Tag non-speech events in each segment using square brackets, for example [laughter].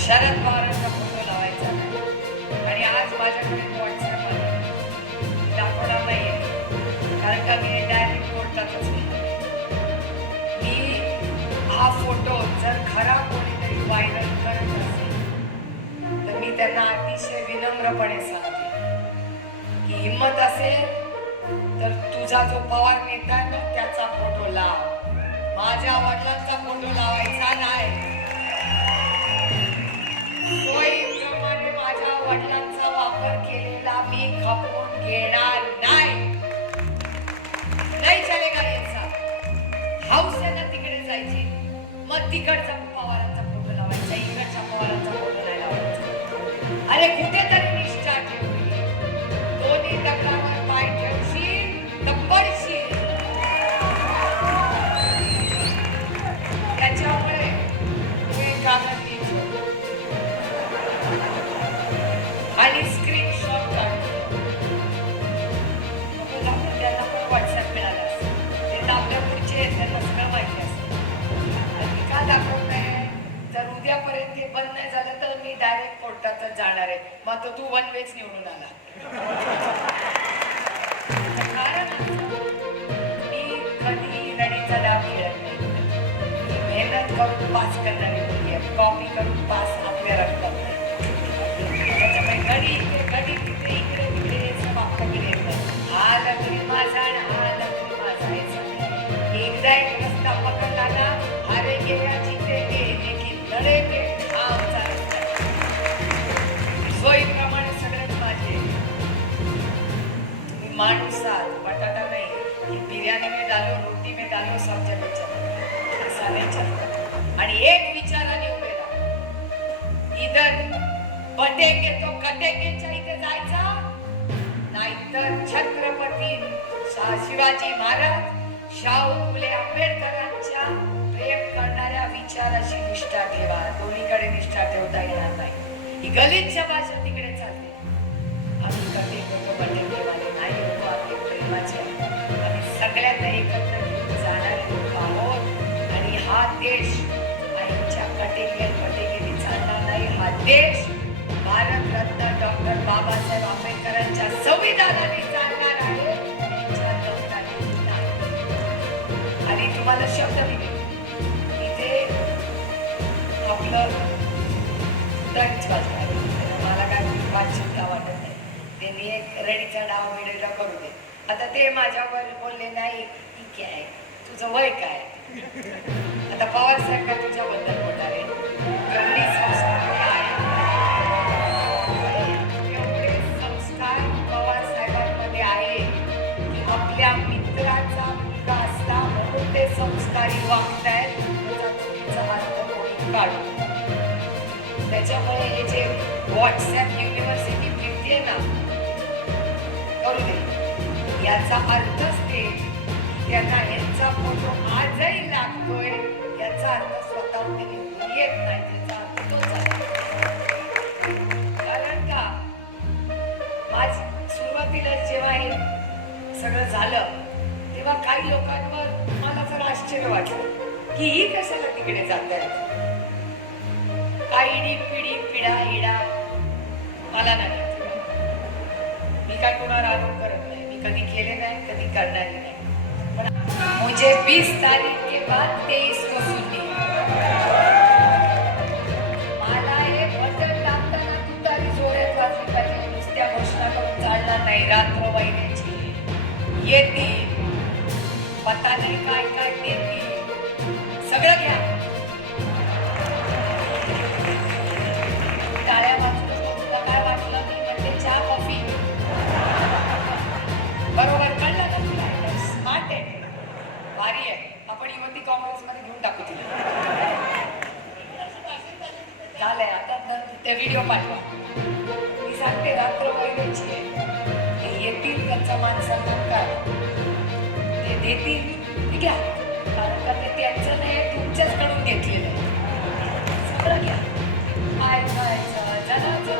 शरद पवारांचा फोटो लावायचा. आणि आज माझ्याकडे व्हॉट्सअप आहे. दाखवणार नाहीये. कारण का मी डायरेक्ट कोर्टातच गेले मी हा फोटो जर खरा कोणीतरी व्हायरल करत असेल तर मी त्यांना अतिशय विनम्रपणे सांगते. की हिंमत असेल तर तुझा जो पवार नेता ना त्याचा फोटो लाव. माझ्या वडिलांचा फोटो लावायचा नाही. तिकडचा पवारांचा फोटो लावायचा इकडच्या पवारांचा फोटो नाही लावायचा. अरे कुठे जाणार मग आता तू वन वेच निवडून आला. कारण मी कधी रडीचा डाव खेळत नाही. मेहनत करून पास करणारी मुलगी आहे. कॉपी करून पास आपल्या रक्तात. मान माणूस बटाटा नाही ये बिर्याणी में डालो रोटी में डालो सब जगह चलो ऐसा नहीं चलता आणि एक विचाराने उभे राहा. इधर बटेगे तो कटेगेच्या इथे जायचा. नाहीतर छत्रपती शिवाजी महाराज शाहू फुले आंबेडकरांच्या प्रेम करणाऱ्या विचाराशी निष्ठा ठेवा. दोन्हीकडे निष्ठा ठेवता येणार नाही. ही गलितच्या भाषा तिकडे नाही भारत देश भारतरत्न डॉक्टर बाबासाहेब आंबेडकरांच्या संविधानाने चालणार आहे. आणि तुम्हाला शब्द दिले. इथे आपलं तरीच वाजणार मला काय वाचिंता वाटत नाही. त्यांनी एक रडीचा डाव मिळेला करू दे. आता ते माझ्यावर बोलले नाही ठीक आहे तुझं वय काय? [laughs] आता पवार साहेब काय तुझ्याबद्दल बोलणार आहे आणि वागतायत त्याचा अर्थ काढू त्याच्यामुळे हे जे व्हॉट्सअप युनिव्हर्सिटी फिरते ना करू दे. याचा अर्थच ते त्यांना यांचा फोटो आजही लागतोय याचा अर्थ स्वतः येत नाही त्याचा अर्थ कारण का? आज सुरुवातीला जेव्हा हे सगळं झालं तेव्हा काही लोकांवर आश्चर्य वाटलं की ही कशाला तिकडे जात आहेत आईडी पिढी पिढा इडा. मला नाही मी काय कोणावर आरोप करत नाही. मी कधी केले नाही कधी करणारी नाही. पण मुझे 20 तारीख के बाद 23 को सुननी मला हे बटन दाबताना तुतारी जोड्यात वाचली पाहिजे. नुसत्या घोषणा करून चालणार नाही रात्र महिन्याची येतील. नाही काय काय देतील सगळं घ्या. टाळ्या वाचून तुला काय वाटलं? मी म्हणजे चहा कॉफी. बरोबर कळलं ना तुला? स्मार्ट आहे. भारी आहे. आपण युवती काँग्रेसमध्ये घेऊन टाकू तिला. झालंय. आता न- ते व्हिडिओ पाठवा. ते देतील ते घ्या कारण का ते त्यांचं नाही तुमच्याचकडून घेतलेलं आहे. सगळं घ्या. ऐकायचं जनाचं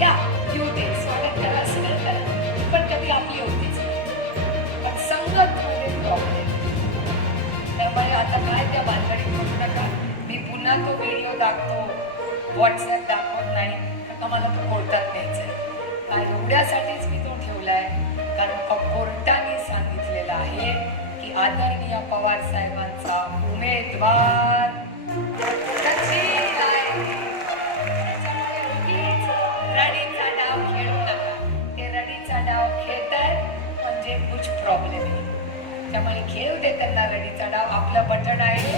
या येऊ दे. स्वागत करा सगळं करा. पण कधी आपली होतीच नाही. पण संगत प्रॉब्लेम त्यामुळे आता काय त्या भानगडीत करू नका. मी पुन्हा तो व्हिडिओ दाखवतो व्हॉट्सॲप दाखवत नाही. आता मला तो कोर्टात न्यायचा आहे आणि एवढ्यासाठीच मी आदरणीय पवार साहेबांचा उमेदवार. सचिन रडीचा डाव खेळू नका ते रडीचा डाव खेळतायत म्हणजे कुछ प्रॉब्लेम आहे त्यामुळे खेळू दे त्यांना रडीचा डाव. आपलं बटन आहे.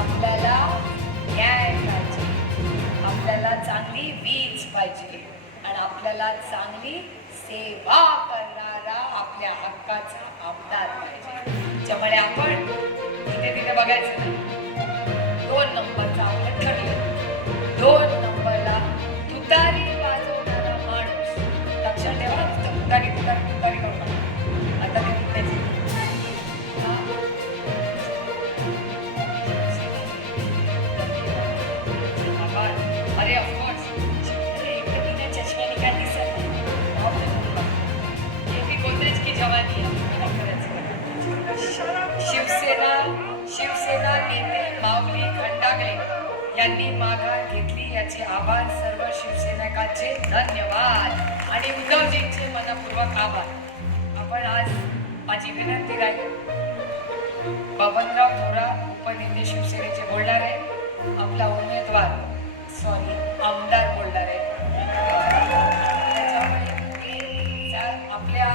आपल्याला न्याय पाहिजे. आपल्याला चांगली वीज पाहिजे. आणि आपल्याला चांगली सेवा करणारा आपल्या हक्काचा आमदार पाहिजे. त्यामुळे आपण तिथे तिथे बघायचं यांनी माघार घेतली याचे आभार सर्व शिवसैनिकांचे धन्यवाद. आणि उद्धवजींचे मनपूर्वक आभार. आपण आज माझी विनंती राहील. बबनराव थोरा उपनेते शिवसेनेचे बोलणार आहे आपला उमेदवार सॉरी आमदार बोलणार. आहे आपल्या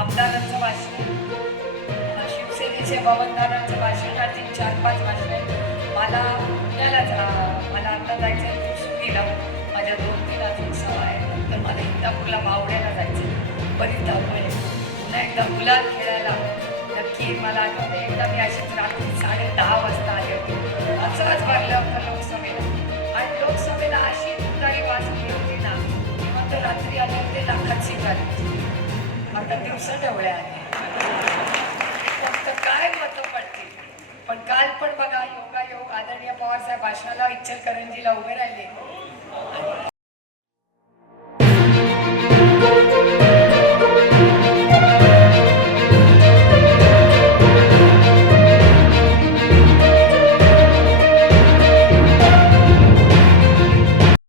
आमदारांचं भाषण शिवसेनेचे बबनदारांचं भाषण तीन चार पाच भाषण आहेत मला आपल्यालाच जा- मला आता जायचं आहे सुट्टीला माझ्या दोन तीन अजून सभा आहे. तर मला इंदापूरला मावड्याला जायचं आहे. बरीच धावपळ आहे पुन्हा एकदा मुलात खेळायला. नक्की मला आठवतं एकदा मी अशीच रात्री साडे दहा वाजता आले होते. असंच भरलं होतं लोकसभेला. आणि लोकसभेला अशी दुधारी वाजली होती ना मग तर रात्री आले होते लाखात सीट आता दिवसा ठेवल्या आले. फक्त काय मतं पडतील पण काल पण बघा योगा योग आदरणीय पवार साहेब भाषणाला इच्छलकरंजीला उभे राहिले.